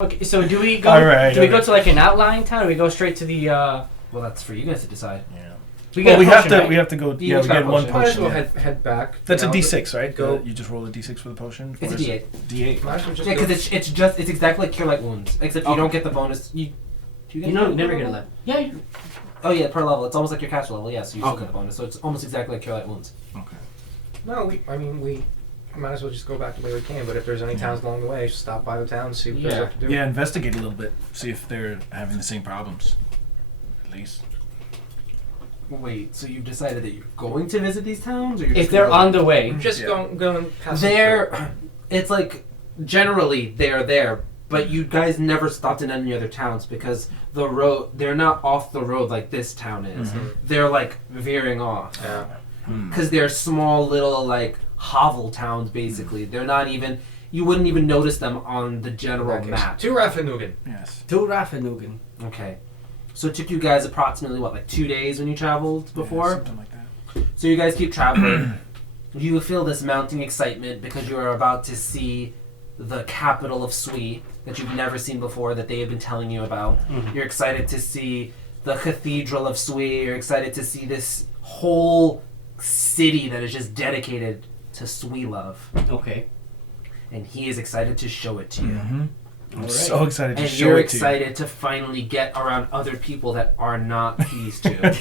Okay, so do we go? Do we go to like an outlying town, or do we go straight to the? Well, that's for you guys to decide. Yeah. We have to go. Yeah, we get one Might as potion. well Yeah. head back. That's a D6, right? Go. You just roll a D6 for the potion. It's a D8. D8. Might as well just Yeah, go. because it's exactly like Cure Light Wounds, except you don't get the bonus. Do you guys never get a level. Yeah. Oh yeah, per level. It's almost like your caster level. Yeah, so you still Okay. get the bonus. So it's almost exactly like Cure Light Wounds. Okay. No, we might as well just go back the way we came. But if there's any towns along the way, just stop by the town, see what there's Yeah. up to do. Yeah, investigate a little bit. See if they're having the same problems. At least. Wait, so you've decided that you're going to visit these towns, or you're If just they're gonna on the way, Just going past. it's like generally they're there, but you guys never stopped in any other towns because they're not off the road like this town is. Mhm. They're like veering off Yeah. because they're small little like hovel towns basically. They're not even. You wouldn't even notice them on the general map. To Raffanugan. Yes. to Raffanugan. Okay. So it took you guys approximately, like 2 days when you traveled before? Yeah, something like that. So you guys keep traveling. You feel this mounting excitement because you are about to see the capital of Sui that you've never seen before that they have been telling you about. Mhm. You're excited to see the cathedral of Sui. You're excited to see this whole city that is just dedicated to Sui love. Okay. And he is excited to show it to you. Mm-hmm. I'm Alright. so excited to And show you're it to you. excited to finally get around other people that are not these two. Let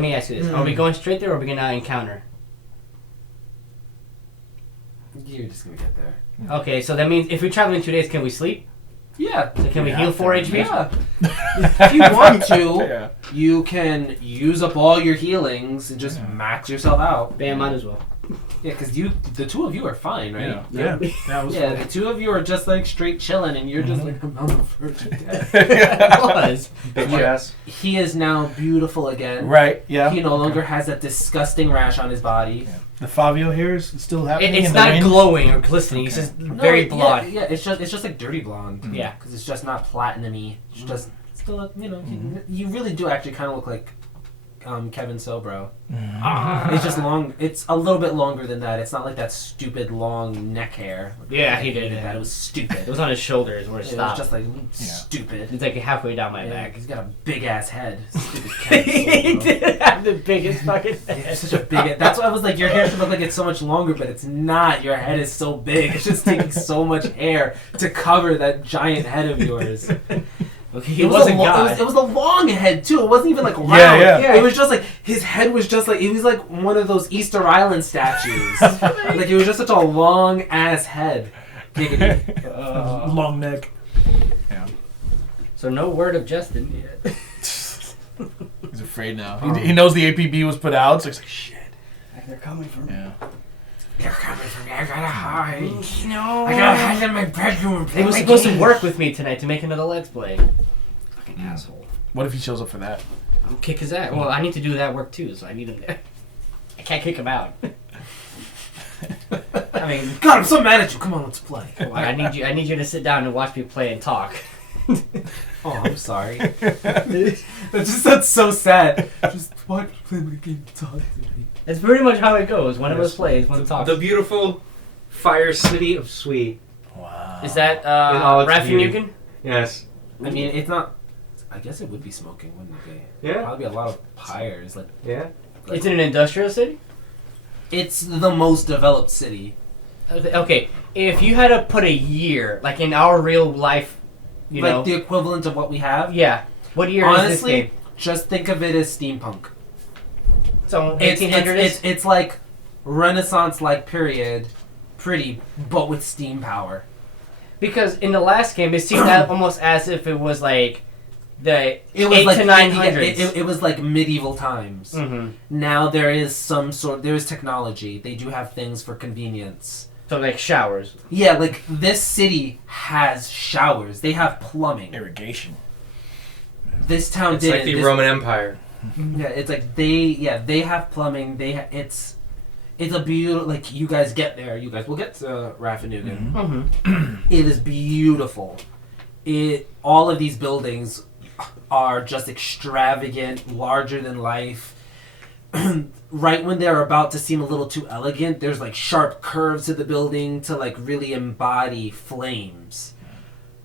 me ask you this: Are we going straight there, or are we gonna encounter? You're just gonna get there. Okay, so that means if we travel in 2 days, can we sleep? Yeah. So can we Yeah, heal 4 fair HP? Yeah. If you want to, Yeah. you can use up all your healings and just max yourself out. Bam, might as well. Yeah, because the two of you are fine, right? Yeah. That was Yeah, the two of you are just like straight chilling, and you're just like, I'm on the verge of death. It was. Bitch ass. He is now beautiful again. Right, yeah. He no longer has that disgusting rash on his body. Yeah. The Fabio hair is still happening. It's in the not rain? glowing or glistening. It's just No, very blonde. Yeah, it's just like dirty blonde. Mm. Yeah. Because it's just not platinum-y. It's just still, you really do actually kind of look like Kevin Sobro. Mhm. It's just long. It's a little bit longer than that. It's not like that stupid long neck hair. Yeah, he did. That. It was stupid. It was on his shoulders where it It was stopped. just like stupid. It's like halfway down my Yeah, back. he's got a big ass head. Stupid Kevin He Sobro. did have the biggest fucking Yeah, head. such a big. That's why I was like, your hair should look like it's so much longer, but it's not. Your head is so big. It's just taking so much hair to cover that giant head of yours. Okay, he was a god. It was a long head too. It wasn't even like round. Yeah. It was just like his head was just like it was like one of those Easter Island statues. Like it was just such a long ass head. Long neck. Yeah. So no word of Justin yet. He's afraid now. He knows the APB was put out, so he's like, shit. They're coming for me. Yeah. They're coming for me. I gotta hide. No. I gotta hide in my bedroom. He was supposed to work with me tonight to make another Let's Play. Fucking asshole. What if he shows up for that? I'll kick his ass. Well, I need to do that work too, so I need him there. I can't kick him out. I mean, God, I'm so mad at you. Come on, let's play. I need you to sit down and watch me play and talk. Oh, I'm sorry. That's so sad. Just watch me play my game. Talk to me. That's pretty much how it goes. One of us plays, one talks. The beautiful fire city of Sui. Wow. Is that all its Raffanugan? Yes. I mean, it's not. I guess it would be smoking, wouldn't it be? Yeah. Probably a lot of pyres. Like Yeah. It's in an industrial city? it's the most developed city. Okay, if you had to put a year, like in our real life, you like know. the equivalent of what we have. Yeah. What year is this Honestly, game? just think of it as steampunk. So It's 1800s? it's like Renaissance-like period, pretty, but with steam power. Because in the last game, it seemed almost as if it was like the It was 8 like to 900s. it was like medieval times. Mm-hmm. Now there is there is technology. They do have things for convenience. So like showers. Yeah, like this city has showers. They have plumbing. Irrigation. This town It's did like the Roman Empire. Yeah, it's like they have plumbing. It's a beautiful. Like you guys get there. You guys will get to Raffanugan. Mm-hmm. It is beautiful. All of these buildings are just extravagant, larger than life. right when they're about to seem a little too elegant, there's like sharp curves to the building to like really embody flames.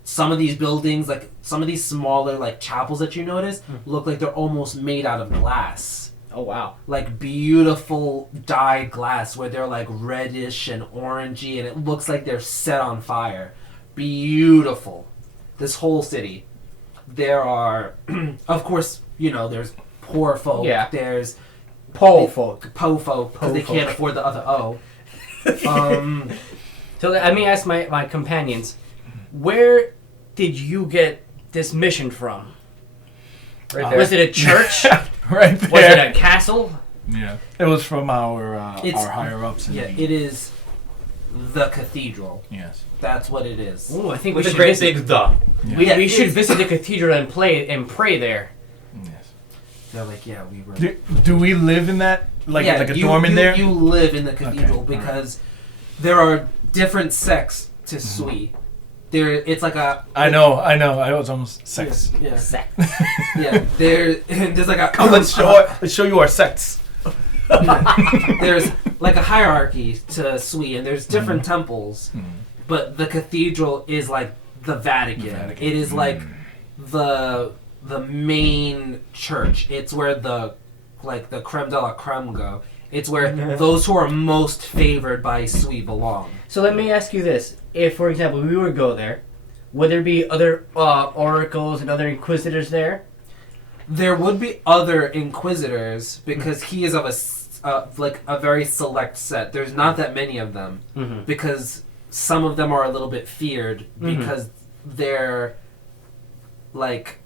Some of these buildings, like some of these smaller like chapels that you notice, look like they're almost made out of glass. Oh wow. Like beautiful dyed glass where they're like reddish and orangey and it looks like they're set on fire. Beautiful. This whole city. There are, of course, you know, there's poor folk. Yeah. There's Po folk. po folk because they can't afford the other O. So let me ask my companions, where did you get this mission from? Right there. Was it a church? Right there. Was it a castle? Yeah. It was from our higher ups. Yeah, it is the cathedral. Yes. That's what it is. Ooh, I think With we a should great visit. big the. Yeah. We should visit the cathedral and pray there. Yes. They're like, yeah, we were. Do we live in that like a dorm in there? You live in the cathedral Okay, because there are different sects to Sui. It's like a. I know. I was almost sex. Yeah. Sect. Yeah. There's like a. Let's show you our sects. There's like a hierarchy to Sui, and there's different temples, but the cathedral is like the Vatican. It is like the main church. It's where the creme de la creme go. It's where those who are most favored by Sui belong. So let me ask you this: if, for example, we were to go there, would there be other oracles and other inquisitors there? There would be other inquisitors because he is of a very select set. There's not that many of them because some of them are a little bit feared because they're like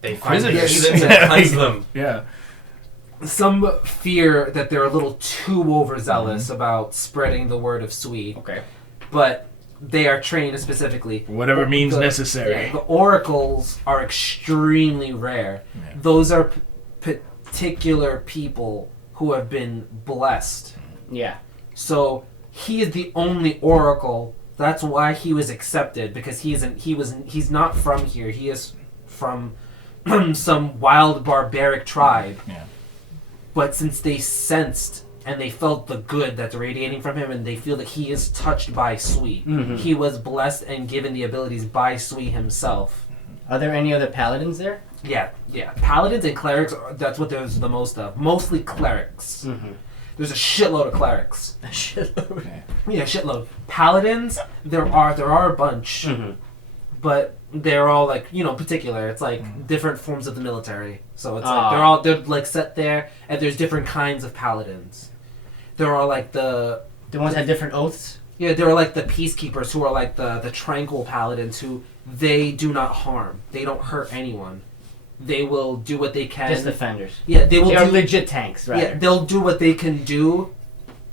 They find the Inquisitors. heathens and cleanse them. Yeah. some fear that they're a little too overzealous about spreading the word of Sui, Okay. but they are trained specifically. Whatever means necessary. Yeah, the oracles are extremely rare. Yeah. Those are particular people who have been blessed. Yeah. So he is the only oracle. That's why he was accepted because he's not from here. He is from some wild barbaric tribe. Yeah. But since they sensed and they felt the good that's radiating from him and they feel that he is touched by Sui, he was blessed and given the abilities by Sui himself. Are there any other paladins there? Yeah. Paladins and clerics, that's what there's the most of. Mostly clerics. There's a shitload of clerics. A shitload. Yeah, shitload. Paladins, there are a bunch. But they're all like, particular. It's like different forms of the military. So it's like they're like set there, and there's different kinds of paladins. There are like the ones that have different oaths? Yeah, there are like the peacekeepers who are like the tranquil paladins who they do not harm. They don't hurt anyone. They will do what they can. Just defenders. Yeah, they will They are do legit tanks, rather. Yeah, they'll do what they can do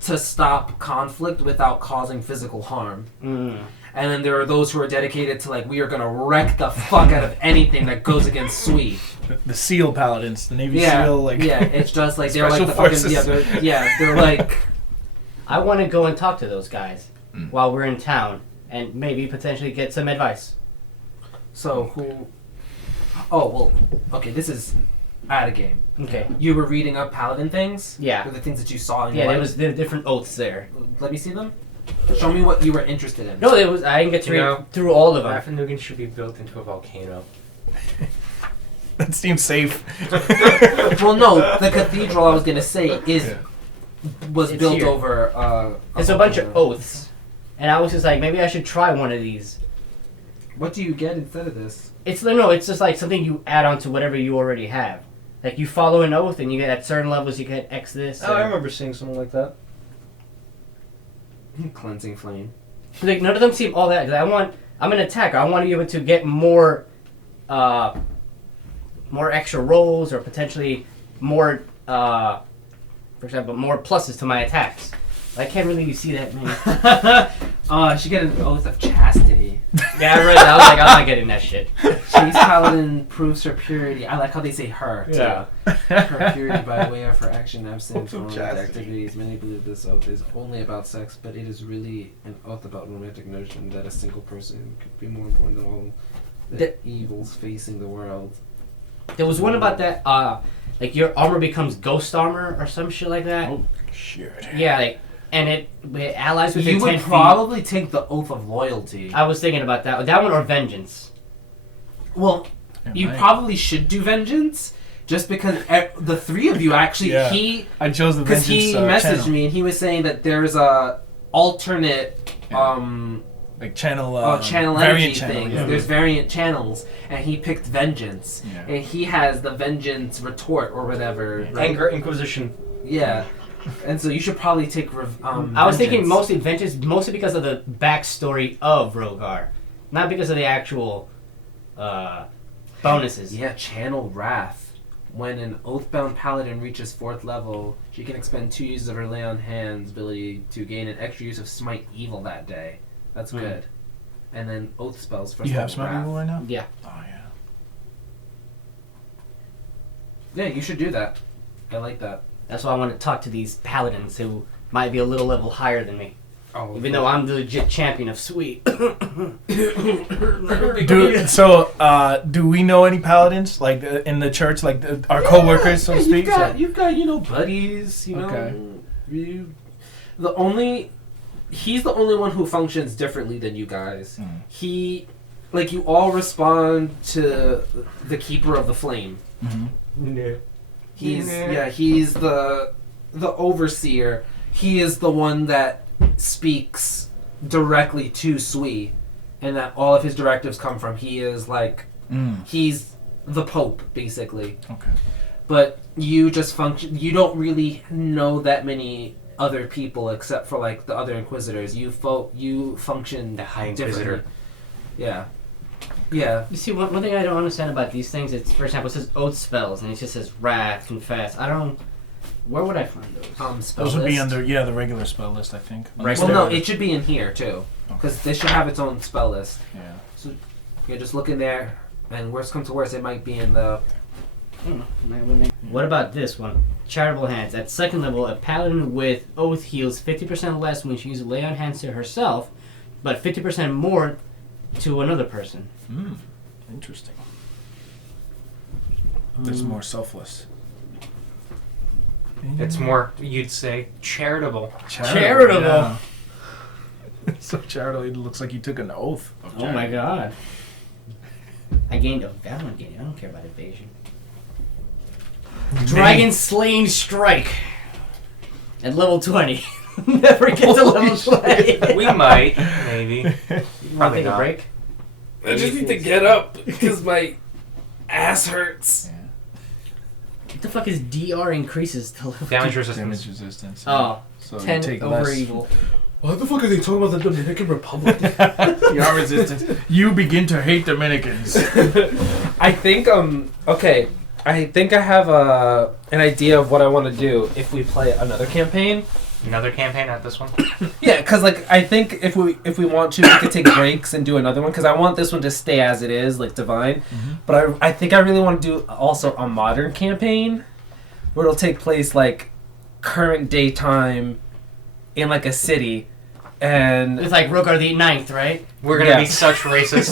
to stop conflict without causing physical harm. And then there are those who are dedicated to like, we are gonna wreck the fuck out of anything that goes against Sui. The SEAL paladins, the Navy SEAL, like it's just like they're like Special the forces. fucking they're like. I want to go and talk to those guys while we're in town and maybe potentially get some advice. So who? Oh well, okay. This is out of game. Okay. You were reading up paladin things. Yeah. The things that you saw in Yeah, your life? there were different oaths there. Let me see them. Show me what you were interested in. No, I didn't get to You read know, through all of them. Raffanugan should be built into a volcano. that seems safe. Well, no. The cathedral I was gonna say was It's built here. over. It's a bunch of oaths, and I was just like, maybe I should try one of these. What do you get instead of this? It's just like something you add on to whatever you already have. Like you follow an oath, and you get at certain levels, you get X this. Oh, I remember seeing something like that. Cleansing flame. Like none of them seem all that. Cause I'm an attacker. I want to be able to get more extra rolls or potentially more, for example, more pluses to my attacks. I can't really see that many. She got an oath of chastity. Yeah, I read that. I was like, I'm not getting that shit. She's paladin proves her purity. I like how they say her, too. Yeah. Her purity by way of her action abstinence Oath of from romantic chastity. activities. Many believe this oath is only about sex, but it is really an oath about romantic notion that a single person could be more important than all the evils facing the world. There was one about that. Like your armor becomes ghost armor or some shit like that. Oh shit. Yeah, like, and it allies with You would 10 feet. probably take the Oath of Loyalty. I was thinking about that one or vengeance. Well, you probably should do Vengeance, just because the three of you actually I chose the because vengeance. he messaged channel. me and he was saying that there's a alternate like channel channel variant energy channel, things. yeah. There's variant channels, and he picked Vengeance, and he has the Vengeance retort or whatever. Right? Anger Inquisition. Yeah, and so you should probably take. I was thinking mostly vengeance, mostly because of the backstory of Ruuger, not because of the actual bonuses. Yeah, Channel Wrath. When an Oathbound Paladin reaches 4th level, she can expend 2 uses of her Lay on Hands ability to gain an extra use of Smite Evil that day. That's good. And then Oath spells for You have Smite Smite Evil right now? Yeah. Oh yeah. Yeah, you should do that. I like that. That's why I want to talk to these paladins who might be a little level higher than me. Oh, Even though I'm the legit champion of sweet. Do we know any paladins like in the church, like our co-workers, so to speak? You've got buddies. Okay. He's the only one who functions differently than you guys. Mm. He, like, you all respond to the Keeper of the Flame. Mm-hmm. Yeah. He's the overseer. He is the one that speaks directly to Sui, and that all of his directives come from. He is like he's the Pope basically. Okay. But you just function. You don't really know that many other people except for like the other Inquisitors. You function The High Inquisitor. differently. Yeah. You see, one thing I don't understand about these things, it's, for example, it says oath spells, and it just says wrath, confess. Where would I find those? Spell Those would be list. under the regular spell list, I think. Right. Well, no, it should be in here too, because they should have its own spell list. Yeah. So you just look in there, and worst comes to worst, it might be in the. What about this one? Charitable Hands. At 2nd level, a paladin with oath heals 50% less when she uses lay on hands to herself, but 50% more to another person. Interesting. It's more selfless. It's more, you'd say, charitable. Charitable. Yeah. So charitable. It looks like you took an oath. Of Oh my god. I gained a Valorant game. I don't care about evasion. Dragon Slaying Strike. At level 20. Never get to level 20. We might, maybe. Want to Probably take a not. break? I just need to get up because my ass hurts. What the fuck is DR increases to level Damage resistance. Damage resistance. Oh, So 10 you take over less. evil. What the fuck are they talking about the Dominican Republic? You are resistant. You begin to hate Dominicans. I think okay. I think I have an idea of what I want to do if we play another campaign. Another campaign, not this one. Yeah, because like I think if we want to, we could take breaks and do another one. Because I want this one to stay as it is, like Divine. But I think I really want to do also a modern campaign, where it'll take place like current day time, in like a city, and It's like Ruuger the 9th, right? We're gonna Yeah. be such racists.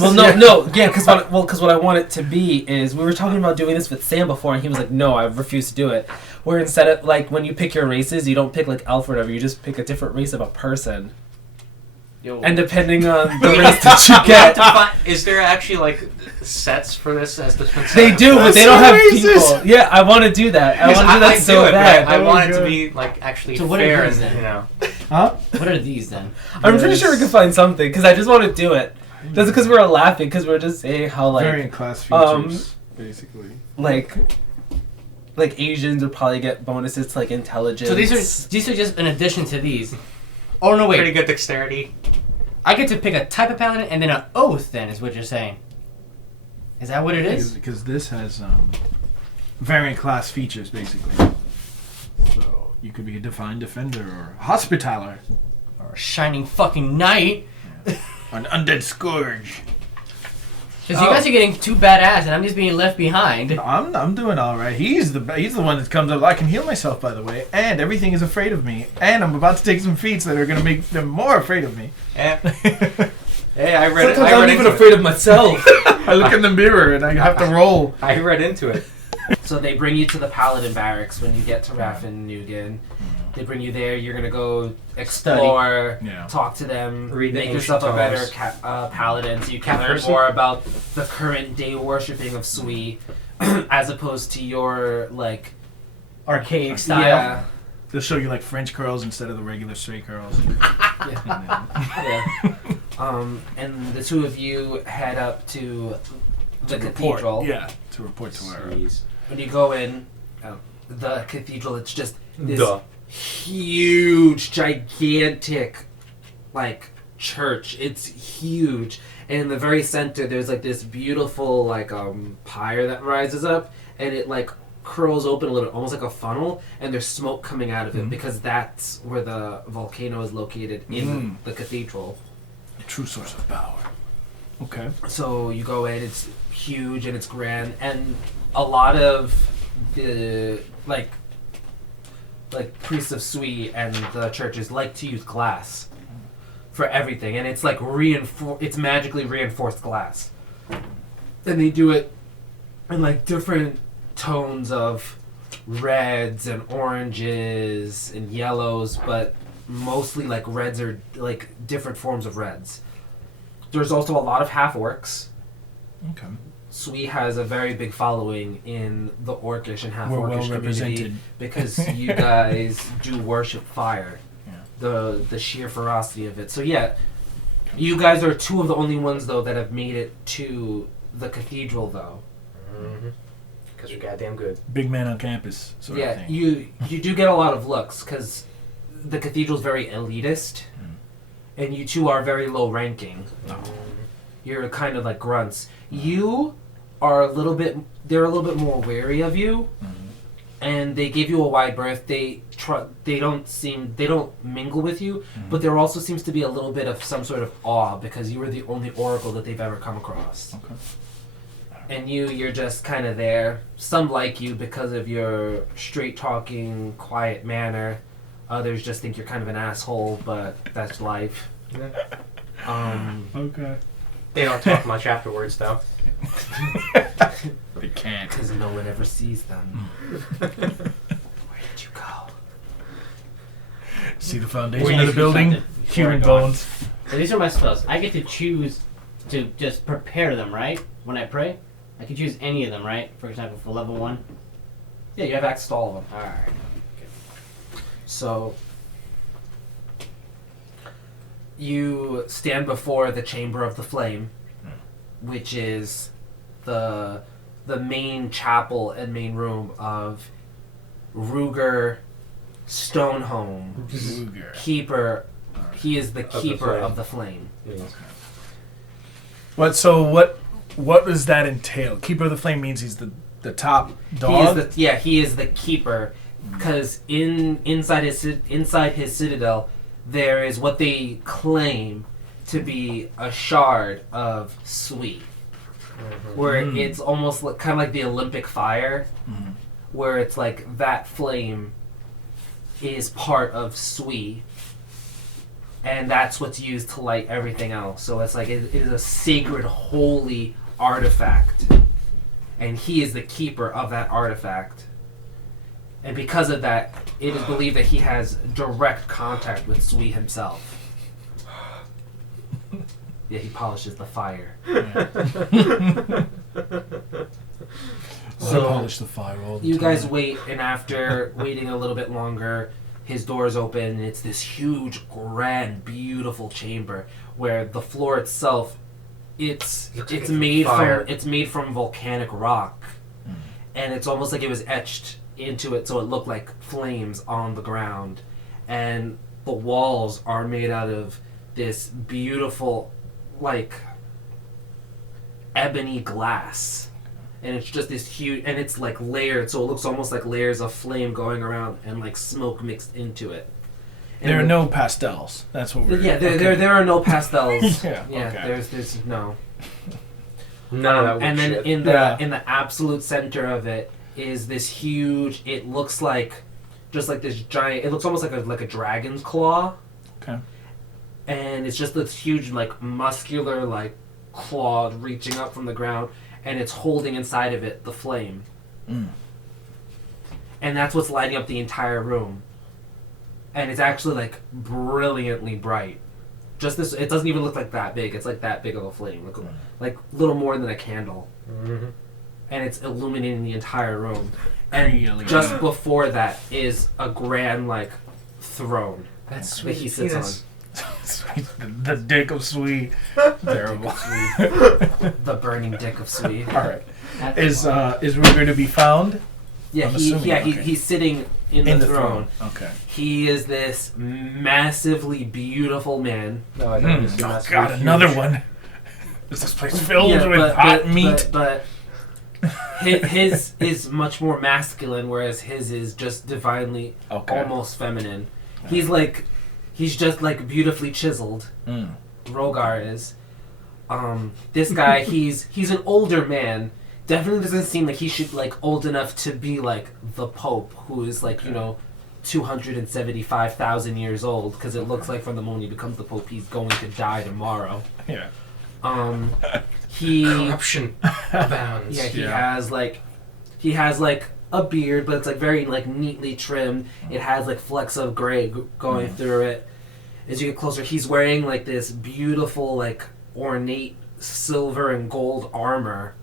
because what I want it to be is we were talking about doing this with Sam before, and he was like, "No, I refuse to do it." Where instead of like when you pick your races, you don't pick like elf or whatever, you just pick a different race of a person, Yo. and depending on the race that you get, Is there actually like sets for this as this one? they do, but they That's don't so have racist. people. Yeah, I want to do that. I want to do that so bad. I want it God. to be like actually So what are fair, these and then? you know. Huh? What are these then? I'm pretty sure we can find something because I just want to do it. Just because we were laughing because we were just saying how like Variant class features, basically. like Asians would probably get bonuses to like intelligence. So these are just an addition to these. Oh no, wait. Pretty good dexterity. I get to pick a type of paladin and then an oath. Then is what you're saying. Is that what it is? Because this has variant class features, basically. So you could be a Divine Defender or a Hospitaller. Or a shining fucking knight. Or an Undead Scourge. Because you guys are getting too badass, and I'm just being left behind. I'm doing all right. He's the one that comes up. I can heal myself, by the way, and everything is afraid of me. And I'm about to take some feats that are going to make them more afraid of me. Yeah. Hey, I read it. Sometimes I I'm read even into afraid of myself. I I look in the mirror and I have to roll. I read into it. So they bring you to the Paladin Barracks when you get to Raffin Nugan. They bring you there. You're gonna go explore, Yeah. talk to them, Read the make ancient yourself a better tomes. paladin, so you can learn Person. more about the current day worshipping of Sui, as opposed to your like Archaic style. yeah. They'll show you like French curls instead of the regular straight curls. Yeah. And the two of you head up to the cathedral. Report. Yeah, to report to her. Jeez. When you go in, the cathedral, it's just this Duh. huge, gigantic, like, church. It's huge. And in the very center, there's, like, this beautiful, like, pyre that rises up, and it, like, curls open a little, almost like a funnel, and there's smoke coming out of it, because that's where the volcano is located in the cathedral. A true source of power. Okay. So you go in, it's huge and it's grand, and a lot of the like priests of Sui and the churches like to use glass for everything, and it's like it's magically reinforced glass, and they do it in like different tones of reds and oranges and yellows, but mostly like reds are like different forms of reds. There's also a lot of half-orcs. Okay. Sui has a very big following in the Orcish and We're half-Orcish well community represented. because you guys do worship fire. Yeah. The sheer ferocity of it. So yeah, you guys are two of the only ones though that have made it to the cathedral though. Because we're goddamn good. Big man on campus. Sort of Yeah, thing. you do get a lot of looks because the cathedral's very elitist, and you two are very low ranking. You're kind of like grunts. You are a little bit. They're a little bit more wary of you, and they give you a wide berth. They don't mingle with you, but there also seems to be a little bit of some sort of awe because you were the only oracle that they've ever come across. Okay. And you're just kind of there. Some like you because of your straight talking, quiet manner. Others just think you're kind of an asshole, but that's life. Okay. They don't talk much afterwards, though. They can't. Because no one ever sees them. Where did you go? See the foundation Wait, of the you building? something before Human I go on. bones. So these are my spells. I get to choose to just prepare them, right? When I pray, I can choose any of them, right? For example, for level 1. Yeah, you have access to all of them. All right. So you stand before the Chamber of the Flame, which is the main chapel and main room of Ruuger Stoneholmes Ruuger. Keeper. He is the the keeper flame. of the flame. What does that entail? Keeper of the Flame means he's the top dog? He is the keeper, because inside his citadel there is what they claim to be a shard of Sui, where it's almost kind of like the Olympic fire, where it's like that flame is part of Sui, and that's what's used to light everything else. So it's like it is a sacred, holy artifact, and he is the keeper of that artifact. And because of that, it is believed that he has direct contact with Sui himself. Yeah, he polishes the fire. So polish the fire all the You time. guys wait, and after waiting a little bit longer, his doors open, and it's this huge, grand, beautiful chamber where the floor itself, it's made from volcanic rock, and it's almost like it was etched into it, so it looked like flames on the ground, and the walls are made out of this beautiful, like, ebony glass. And it's just this huge, and it's like layered, so it looks almost like layers of flame going around and like smoke mixed into it. And There are no pastels. That's what we're... Yeah, there are no pastels. Yeah, Yeah, okay. there's no. None of that weird And then shit. in the absolute center of it is this huge. It looks like just like this giant. It looks almost like a dragon's claw. Okay. And it's just this huge, like muscular, like claw reaching up from the ground, and it's holding inside of it the flame. And that's what's lighting up the entire room. And it's actually like brilliantly bright. Just this, it doesn't even look like that big. It's like that big of a flame, like little more than a candle. Mm-hmm. And it's illuminating the entire room. And Really? just before that is a grand like throne That's that he sits on. Sweet. The dick of Sweet. Terrible. The burning dick of Sweet. All right. Is Ruuger to be found? Yeah, I'm assuming, okay. he's sitting in the throne. Okay. He is this massively beautiful man. No, I don't see that's God, huge. another one. Is this place filled Yeah, with hot meat? But his is much more masculine, whereas his is just divinely almost feminine. He's just like beautifully chiseled. Ruuger is. This guy, he's an older man. Definitely doesn't seem like he should like old enough to be like the Pope, who is like 275,000 years old. Because it looks like from the moment he becomes the Pope, he's going to die tomorrow. Yeah. Corruption abounds. Yeah, he has like a beard, but it's like very like neatly trimmed. It has like flecks of gray going through it. As you get closer, he's wearing like this beautiful like ornate silver and gold armor,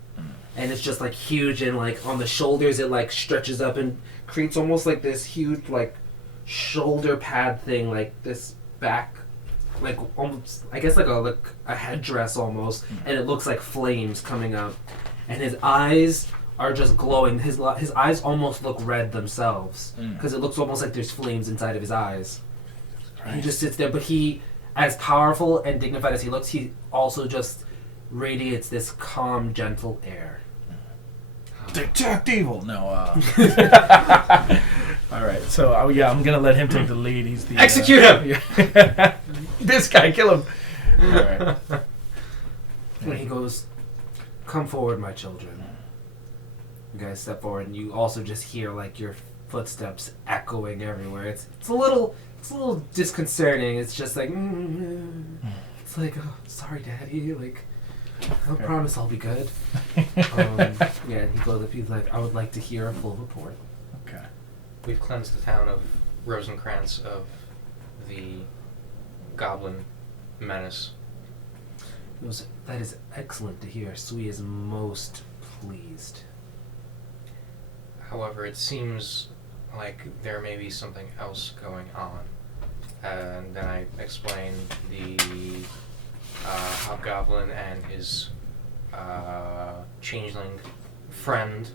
and it's just like huge, and like on the shoulders it like stretches up and creates almost like this huge like shoulder pad thing, like this back, like almost I guess like a headdress almost, and it looks like flames coming up, and his eyes are just glowing. His eyes almost look red themselves because it looks almost like there's flames inside of his eyes. He just sits there, but he, as powerful and dignified as he looks, he also just radiates this calm, gentle air. Detect evil. No. All right. So I'm gonna let him take the lead. He's the Execute him. Yeah. This guy, kill him. All right. And he goes, "Come forward, my children." You guys step forward, and you also just hear like your footsteps echoing everywhere. It's a little disconcerting. It's just like, it's like, oh, sorry, Daddy. Like, I promise I'll be good. Yeah, he goes up. He's like, I would like to hear a full report. Okay. We've cleansed the town of Rosencrantz of the goblin menace. He goes, that is excellent to hear. Sui is most pleased. However, it seems like there may be something else going on. And then I explained the hobgoblin and his changeling friend,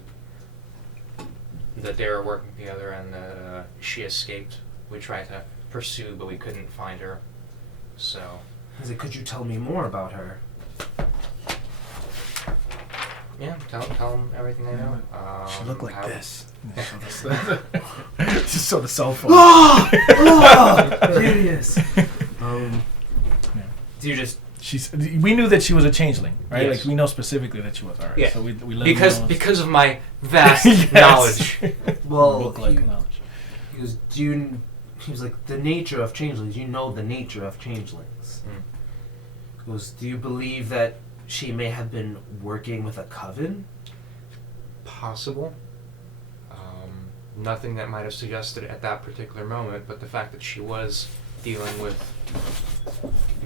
that they were working together, and that she escaped. We tried to pursue, but we couldn't find her. So. He's like, could you tell me more about her? Yeah, tell him everything I know. She looked like how- this. Just saw the cell phone. Here he is. Do you just We knew that she was a changeling, right? Yes. Like we know specifically that she was. All right. Yeah. So we let him know. because of my vast Yes. knowledge. well? Book-like knowledge. He goes, he was like, the nature of changelings. You know the nature of changelings. He goes, do you believe that she may have been working with a coven? Possible. Nothing that might have suggested it at that particular moment, but the fact that she was dealing with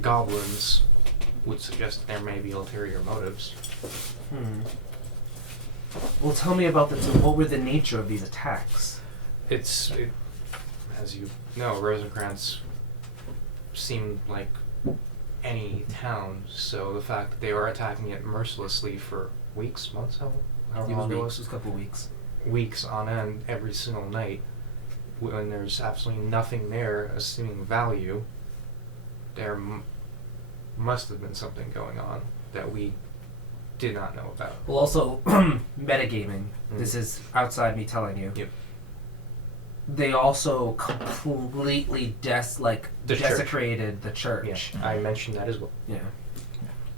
goblins would suggest that there may be ulterior motives. Well, tell me about what were the nature of these attacks? As you know, Rosencrantz seemed like any town, so the fact that they were attacking it mercilessly for weeks, months, however long it was, It was a couple weeks. weeks on end, every single night, when there's absolutely nothing there, assuming value, there must have been something going on that we did not know about. Well, also, metagaming. This is outside me telling you. Yep. They also completely desecrated the church. Yeah, I mentioned that as well. Yeah.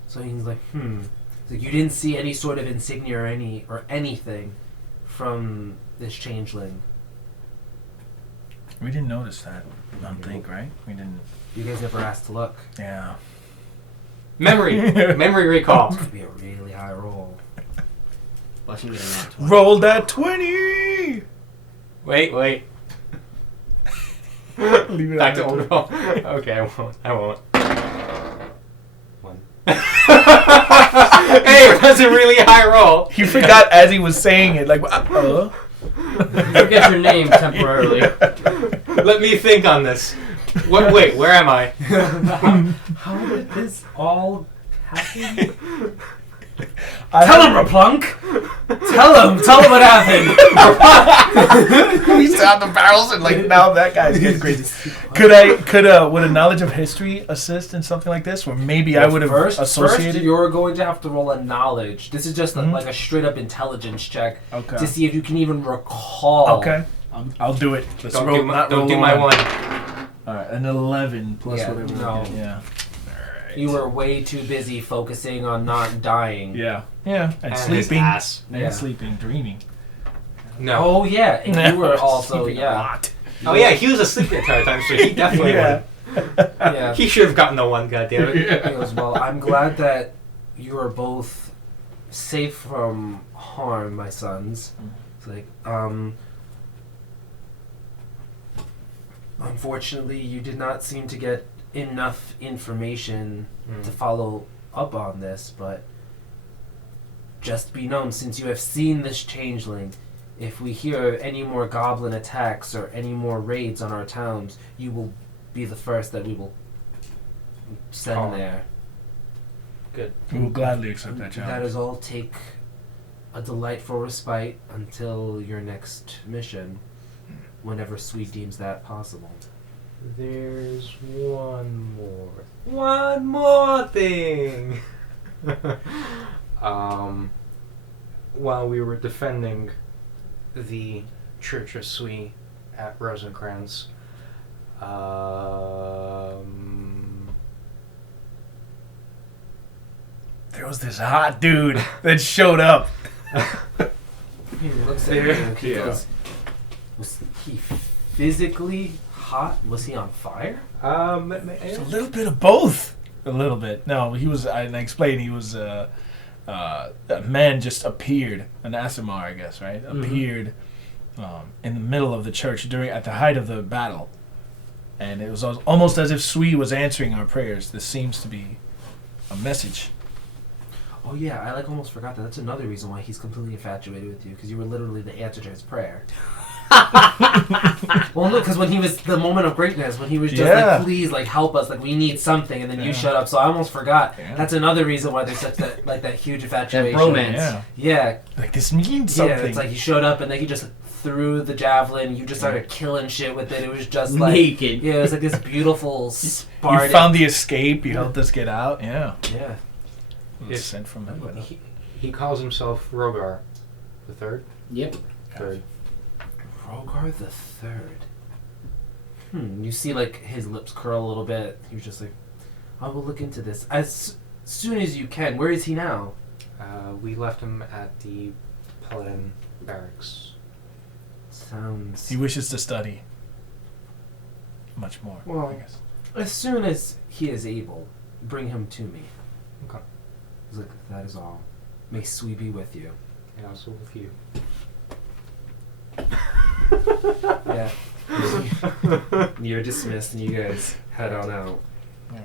So he's like, So you didn't see any sort of insignia or anything from this changeling. We didn't notice that. I don't think, right? We didn't. You guys never asked to look. Yeah. Memory recall. It's gonna be a really high roll. Watch him get a nat 20. Roll that 20. Wait. Leave it Back at to old roll. Okay, I won't. 1. Hey, that's a really high roll. He forgot as he was saying it. Like, Forget your name temporarily. Let me think on this. Wait, where am I? How did this all happen? I Tell him, Raplunk! Tell him what happened! We saw the barrels and like now that guy's getting crazy. Would a knowledge of history assist in something like this? Or maybe I would have associated. First, you're going to have to roll a knowledge. This is just like a straight up intelligence check to see if you can even recall. Okay, I'll do it. Let's Don't roll. do my one. All right, an 11 plus whatever. No. Yeah. You were way too busy focusing on not dying. Yeah. And And sleeping. his ass. And sleeping, dreaming. No. Oh yeah, and you were also Sleeping a lot. Oh yeah, he was asleep the entire time, so he definitely Yeah. yeah. He should have gotten the one, goddammit. He goes, well, I'm glad that you are both safe from harm, my sons. It's like, unfortunately, you did not seem to get enough information to follow up on this, but just be known, since you have seen this changeling, if we hear any more goblin attacks or any more raids on our towns, you will be the first that we will send there. Good. We will gladly accept that That challenge. is all. Take a delightful respite until your next mission, whenever Sweet deems that possible. There's one more thing. While we were defending the Church of Sui at Rosencrantz, There was this hot dude that showed up. He looks at you and he goes, was he physically hot? Was he on fire? It's a little bit of both. A little bit. No, he was. I explained. He was. A man just appeared. An Asimar, I guess, right? Appeared in the middle of the church at the height of the battle, and it was almost as if Sui was answering our prayers. This seems to be a message. Oh yeah, I almost forgot that. That's another reason why he's completely infatuated with you, because you were literally the answer to his prayer. Well, no, because when he was the moment of greatness, when he was just like, please, like, help us, like, we need something, and then you showed up. So I almost forgot. Yeah. That's another reason why there's such that huge infatuation. That romance. Yeah. Like, this means something. Yeah, it's like he showed up and then he just threw the javelin. You just started killing shit with it. It was just like naked. Yeah, it was like this beautiful Spartan. You found the escape. You helped us get out. Yeah. Yeah. It's sent from heaven. He calls himself Ruuger the Third. Yep. Third. Ruuger the Third. You see, like, his lips curl a little bit. He was just like, I will look into this as soon as you can. Where is he now? We left him at the Paladin barracks. Sounds... He wishes to study much more. Well, I guess. As soon as he is able, bring him to me. Okay. He's like, that is all. May Sui be with you. And also with you. Yeah. You're dismissed and you guys head on out.